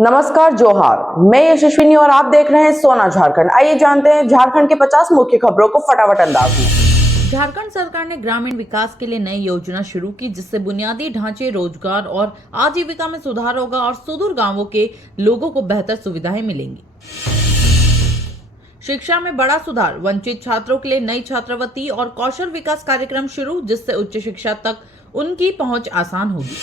नमस्कार, जोहार। मैं यशस्विनी और आप देख रहे हैं सोना झारखंड। आइए जानते हैं झारखंड के 50 मुख्य खबरों को फटाफट अंदाज में। झारखंड सरकार ने ग्रामीण विकास के लिए नई योजना शुरू की, जिससे बुनियादी ढांचे, रोजगार और आजीविका में सुधार होगा और सुदूर गांवों के लोगों को बेहतर सुविधाएं मिलेंगी। शिक्षा में बड़ा सुधार, वंचित छात्रों के लिए नई छात्रवृत्ति और कौशल विकास कार्यक्रम शुरू, जिससे उच्च शिक्षा तक उनकी पहुंच आसान होगी।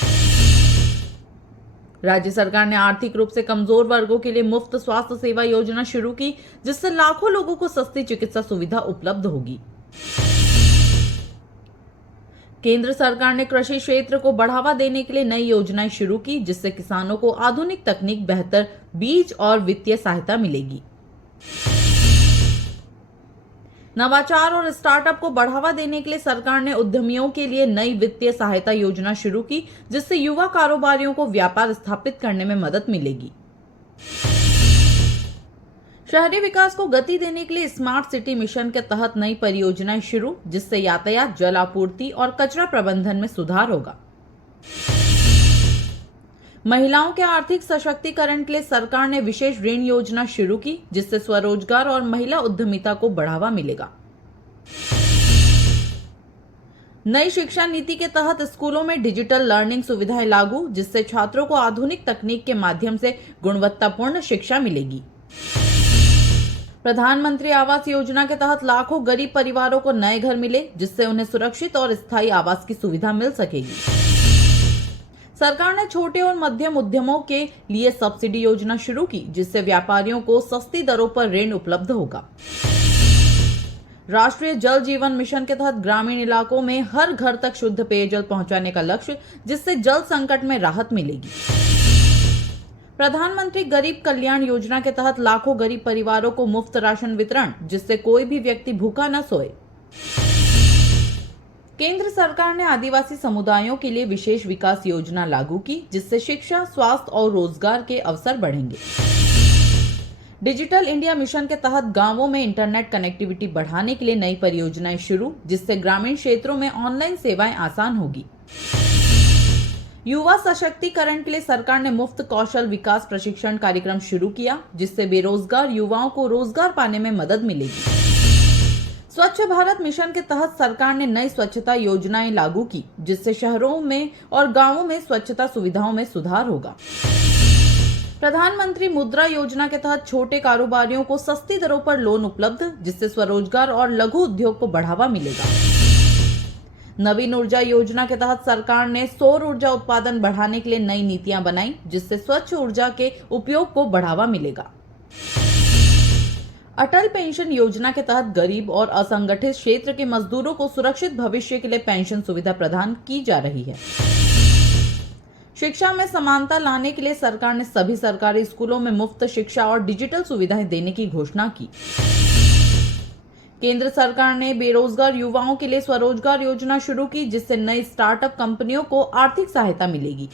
राज्य सरकार ने आर्थिक रूप से कमजोर वर्गों के लिए मुफ्त स्वास्थ्य सेवा योजना शुरू की, जिससे लाखों लोगों को सस्ती चिकित्सा सुविधा उपलब्ध होगी। केंद्र सरकार ने कृषि क्षेत्र को बढ़ावा देने के लिए नई योजनाएं शुरू की, जिससे किसानों को आधुनिक तकनीक, बेहतर बीज और वित्तीय सहायता मिलेगी। नवाचार और स्टार्टअप को बढ़ावा देने के लिए सरकार ने उद्यमियों के लिए नई वित्तीय सहायता योजना शुरू की, जिससे युवा कारोबारियों को व्यापार स्थापित करने में मदद मिलेगी। शहरी विकास को गति देने के लिए स्मार्ट सिटी मिशन के तहत नई परियोजनाएं शुरू, जिससे यातायात, जल आपूर्ति और कचरा प्रबंधन में सुधार होगा। महिलाओं के आर्थिक सशक्तिकरण के लिए सरकार ने विशेष ऋण योजना शुरू की, जिससे स्वरोजगार और महिला उद्यमिता को बढ़ावा मिलेगा। नई शिक्षा नीति के तहत स्कूलों में डिजिटल लर्निंग सुविधाएं लागू, जिससे छात्रों को आधुनिक तकनीक के माध्यम से गुणवत्तापूर्ण शिक्षा मिलेगी। प्रधानमंत्री आवास योजना के तहत लाखों गरीब परिवारों को नए घर मिले, जिससे उन्हें सुरक्षित और स्थायी आवास की सुविधा मिल सकेगी। सरकार ने छोटे और मध्यम उद्यमों के लिए सब्सिडी योजना शुरू की, जिससे व्यापारियों को सस्ती दरों पर ऋण उपलब्ध होगा। राष्ट्रीय जल जीवन मिशन के तहत ग्रामीण इलाकों में हर घर तक शुद्ध पेयजल पहुंचाने का लक्ष्य, जिससे जल संकट में राहत मिलेगी। प्रधानमंत्री गरीब कल्याण योजना के तहत लाखों गरीब परिवारों को मुफ्त राशन वितरण, जिससे कोई भी व्यक्ति भूखा न सोए। केंद्र सरकार ने आदिवासी समुदायों के लिए विशेष विकास योजना लागू की, जिससे शिक्षा, स्वास्थ्य और रोजगार के अवसर बढ़ेंगे। डिजिटल इंडिया मिशन के तहत गांवों में इंटरनेट कनेक्टिविटी बढ़ाने के लिए नई परियोजनाएं शुरू, जिससे ग्रामीण क्षेत्रों में ऑनलाइन सेवाएं आसान होगी। युवा सशक्तिकरण के लिए सरकार ने मुफ्त कौशल विकास प्रशिक्षण कार्यक्रम शुरू किया, जिससे बेरोजगार युवाओं को रोजगार पाने में मदद मिलेगी। स्वच्छ भारत मिशन के तहत सरकार ने नई स्वच्छता योजनाएं लागू की, जिससे शहरों में और गांवों में स्वच्छता सुविधाओं में सुधार होगा। प्रधानमंत्री मुद्रा योजना के तहत छोटे कारोबारियों को सस्ती दरों पर लोन उपलब्ध, जिससे स्वरोजगार और लघु उद्योग को बढ़ावा मिलेगा। नवीन ऊर्जा योजना के तहत सरकार ने सौर ऊर्जा उत्पादन बढ़ाने के लिए नई नीतियां बनाई, जिससे स्वच्छ ऊर्जा के उपयोग को बढ़ावा मिलेगा। अटल पेंशन योजना के तहत गरीब और असंगठित क्षेत्र के मजदूरों को सुरक्षित भविष्य के लिए पेंशन सुविधा प्रदान की जा रही है। शिक्षा में समानता लाने के लिए सरकार ने सभी सरकारी स्कूलों में मुफ्त शिक्षा और डिजिटल सुविधाएं देने की घोषणा की। केंद्र सरकार ने बेरोजगार युवाओं के लिए स्वरोजगार योजना शुरू की, जिससे नई स्टार्टअप कंपनियों को आर्थिक सहायता मिलेगी।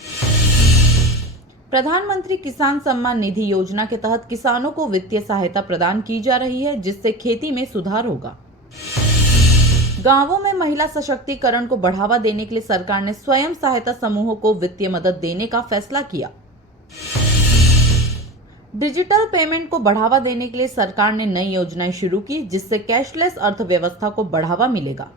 प्रधानमंत्री किसान सम्मान निधि योजना के तहत किसानों को वित्तीय सहायता प्रदान की जा रही है, जिससे खेती में सुधार होगा। गांवों में महिला सशक्तिकरण को बढ़ावा देने के लिए सरकार ने स्वयं सहायता समूहों को वित्तीय मदद देने का फैसला किया। डिजिटल पेमेंट को बढ़ावा देने के लिए सरकार ने नई योजनाएं शुरू की, जिससे कैशलेस अर्थव्यवस्था को बढ़ावा मिलेगा।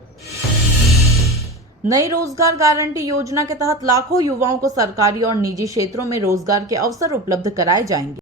नई रोजगार गारंटी योजना के तहत लाखों युवाओं को सरकारी और निजी क्षेत्रों में रोजगार के अवसर उपलब्ध कराए जाएंगे।